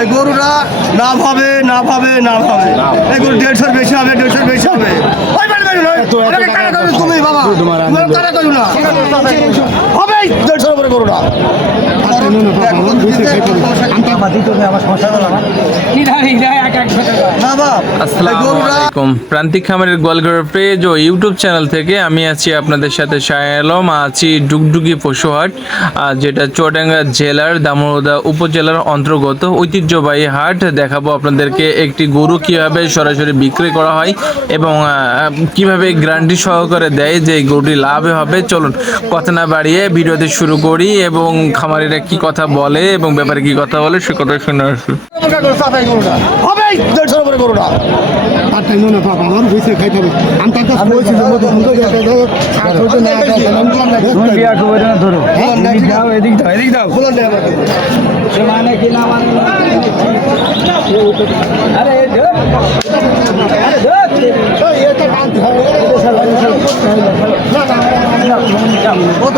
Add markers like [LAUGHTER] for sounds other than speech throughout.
এই গরুটা না ভাবে না ভাবে না ভাবে এই গরু দেড়শোর বেশি হবে দেড়শোর বেশি হবে তুমি বাবা হবে দেড়শোর উপরে গরুটা প্রান্তিক খামারের গোয়ালঘর পেজ ও ইউটিউব চ্যানেল থেকে আমি আছি আপনাদের সাথে শাহ আলম আছি ডুগডুগি পশুহাট যেটা চুয়াডাঙ্গা জেলার দামোদা উপজেলার অন্তর্গত ঐতিহ্যবাহী হাট। দেখাবো আপনাদেরকে একটি গরু কীভাবে সরাসরি বিক্রি করা হয় এবং কীভাবে গ্যারান্টি সহকারে দেয় যে গরুটি লাভ হবে। চলুন কথা না বাড়িয়ে ভিডিওতে শুরু করি এবং খামারিরা কি কথা বলে এবং ব্যাপারে কি কথা বলে সে কথা শুনে আসুন হবে দেড়শোর উপরে গরুটা আর টাইম না বাবা আমার হয়েছে খাইতে হবে আমি তার কাছে বলছি যে মতো সুন্দর একটা জায়গা আর হইতে না বলুন না আমাকে। কত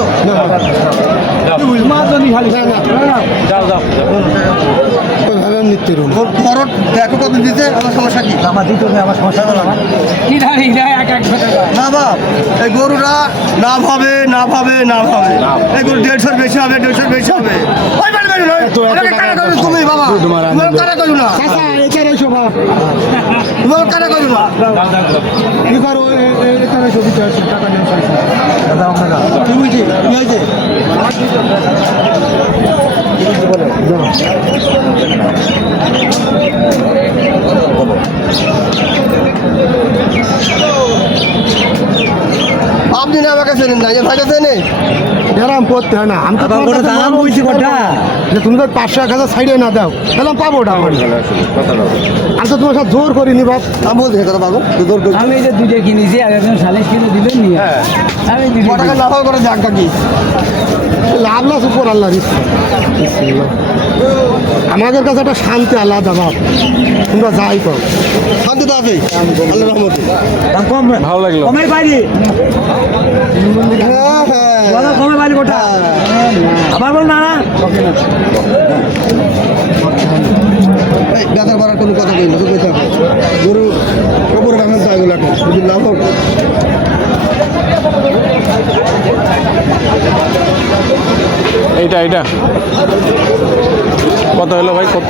নিত্য রুম দেখো কত দিতে? আমার সমস্যা কি? আমার দিতে হবে আমার সমস্যা না। না বাপ এই গরুটা না ভাবে না ভাবে না ভাবে। এই গরু দেড়শোর বেশি হবে দেড়শোর বেশি হবে। ওই বাড়ি বাড়ি নয় ওটাকে কাটা করো তুমি বাবা? তুমি কাটা করো না? চাচা এখানে এসো বাপ। তুমি কাটা করো না? কি করো এখানে এসো টাকা নিয়ে আসো কি বুঝছি কি হয়েছে আপনি না আমাকে চেনেন না যে ভাইটা চেনে? করতে হয় না। আমি তো তোমার কাছে বলছি কটা যে তুমি তো পাঁচশো এক হাজার সাইডে না দাও। তাহলে আমি পাবো ওটা আমি তো তোমার সাথে জোর করিনি বাপ। আমি বলছি পাবো তোর আমি এই যে দুটো কিনেছি আর একজন সালিশ কিনে দিলেন নি আমি দুটো টাকা লাভ করে জাগটা কি লাভ লস উপর আল্লাহ আমাদের কাছে একটা শান্তি আলাদা বাপ। তোমরা যাই করো। শান্তি তো আছে আল্লাহ রহমতে। কম ভালো লাগল। কমে পারি হ্যাঁ হ্যাঁ। কমে পারি কোটা আবার বল না করার কোনো কথা কই না তুমি থাকো গরু কবর রাখার তো এগুলো যদি লাভ হোক এইটা এইটা। কত হলো ভাই কত?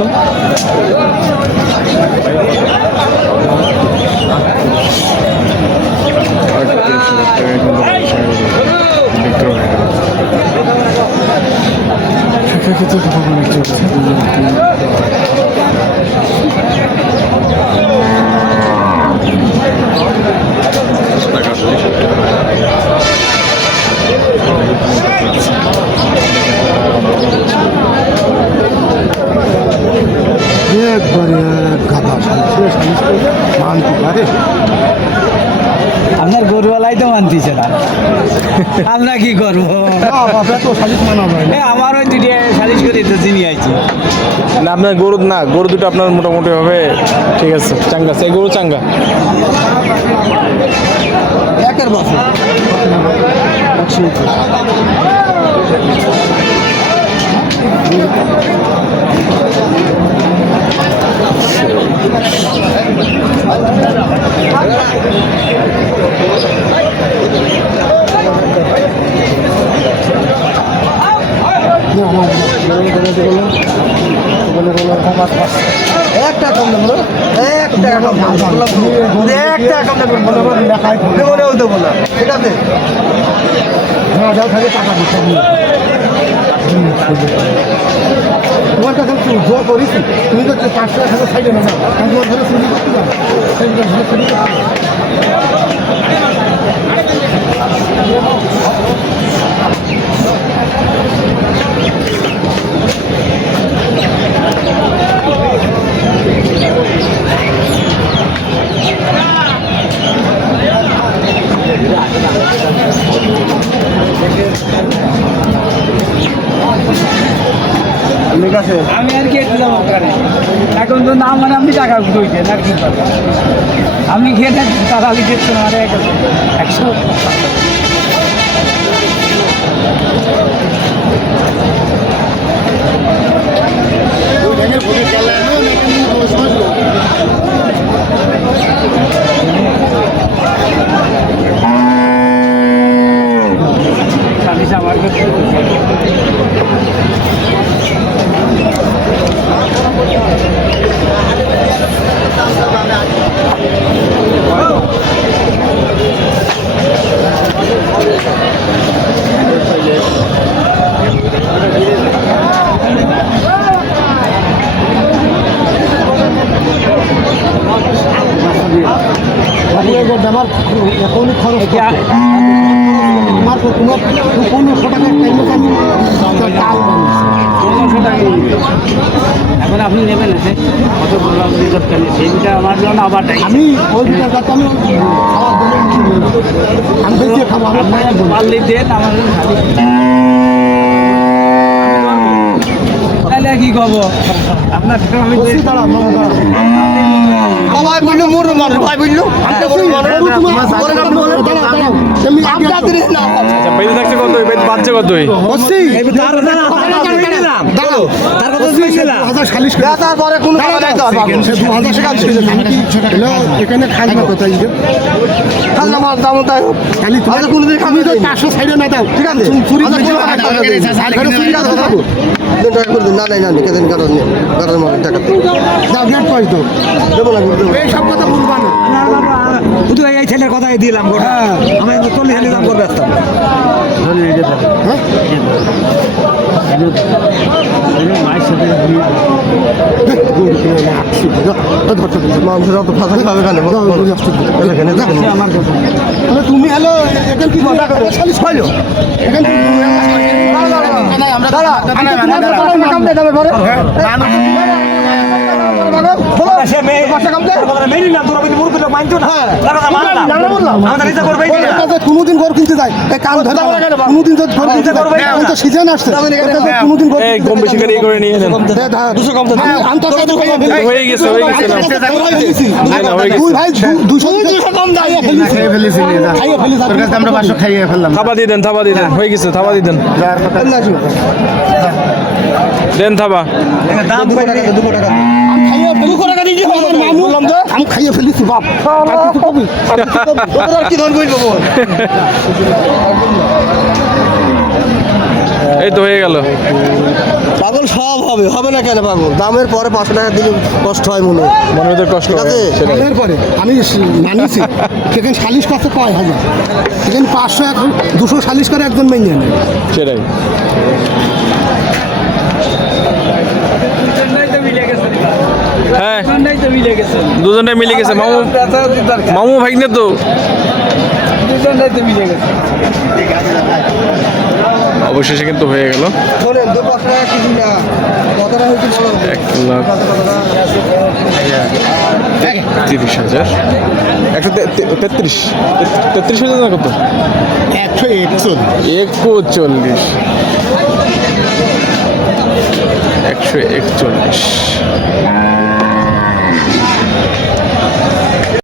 একবারে আমরা কি করব? মানা আমার ওই দুটো সালিশ করে তো চিনি আইছি না আপনার গরু না গরু দুটো আপনার মোটামুটি হবে ঠিক আছে চাঙ্গা সেই গরু চাঙ্গা। একের বছর একটা কম দেবো একটা কম একটা কম দেবো দেবো না দেবো না। ঠিক আছে। হ্যাঁ যাও খালি টাকা দিতে তোমার কাছে আমি জোর করিস? তুমি তো পাঁচশো এক সাইডে না আমি তোমার ধরে চুরি করতে পারো আপনি টাকা দইতেন আর কি আপনি খেয়ে থাকতেন তারা লিখেছেন একশো করতে। তোমার পনেরোশো টাকার টাইমে আমি তার পনেরোশো টাকা এখন আপনি নেবেন এসে? কত বললাম সেইটা আমার জন্য আবার আমি ওই দুটার আমি খাব পারলে দেন আমার তাহলে কি কব আপনার আমি দাঁড়া দাঁড়া ভাই বলল মোর মানুষ ভাই বলল। আচ্ছা বেঁধে থাকছে কতই বেঁধে বাচ্চা কতই তারপরে কোনো টাকা নাই তো আর পাবো। এখানে খাজনা কোথায় খাজনা আমার দাম তাই হোক। খালি কোনোদিন খাজনা দেয়নি। পাঁচশো সাইডে না দাও। ঠিক আছে। চুরি। না নাই না কেদিন কারণ নেই কারণ মানে টাকা। দেবো যাও গেট পাই তো। না এই সব কথা বলবা না। শুধু এই ছেলের কথাই দিলাম গোটা। আমি চল্লিশ হাজার দাম করবে আসতাম হ্যাঁ? মায়ের সাথে মানুষের অত ফাঁকা খাবে কেন। আমার তুমি হ্যালো এখানে কি কথা পাইলো এখানে দাঁড়া, কোনোদিন ঘর কিনতে যায় কান ধরে কোনোদিন ঘর কিনতে করবে সিজন আসছে কোনোদিন কম বেশি করে করে নিয়ে দুশো কম আমি তো কাছে হয়ে হয়ে গেছে হয়ে গেছে হয়ে। দুই ভাই দুশো কম দায় ফেলেছি আমরা পাঁচশো খাইয়ে ফেললাম থাবা দিয়ে দেন থাবা দিয়ে দেন হয়ে গেছে থাবা দিয়ে দেন দেন থাবা দুশো টাকা দুশো টাকা বললাম আমি খাইয়ে ফেলেছি বাপ। [LAUGHS] কি এই তো হয়ে গেল। পাগল সব হবে হবে না কেন পাগল? দামের পরে পাঁচশো টাকা দিলে কষ্ট হয় মনে হয়। মনে হতে কষ্ট আছে? পরে। আমি মানিয়েছি। সেখানে সালিশ করতে কয় হাজার? সেখানে পাঁচশো এখন দুশো সালিশ করে একজন মেনে নেয়। সেটাই। মিলে গেছে হ্যাঁ। দুজনেই তো মিলে গেছে। দুজনে মিলে গেছে। মামু মামু ভাইগনে তো। দুজনেই তো মিলে গেছে। অবশেষে কিন্তু হয়ে গেল। এক লাখ তিরিশ হাজার। একশো তেত্রিশ। তেত্রিশ হাজার না কত? একশো একচল্লিশ। একচল্লিশ। একশো একচল্লিশ।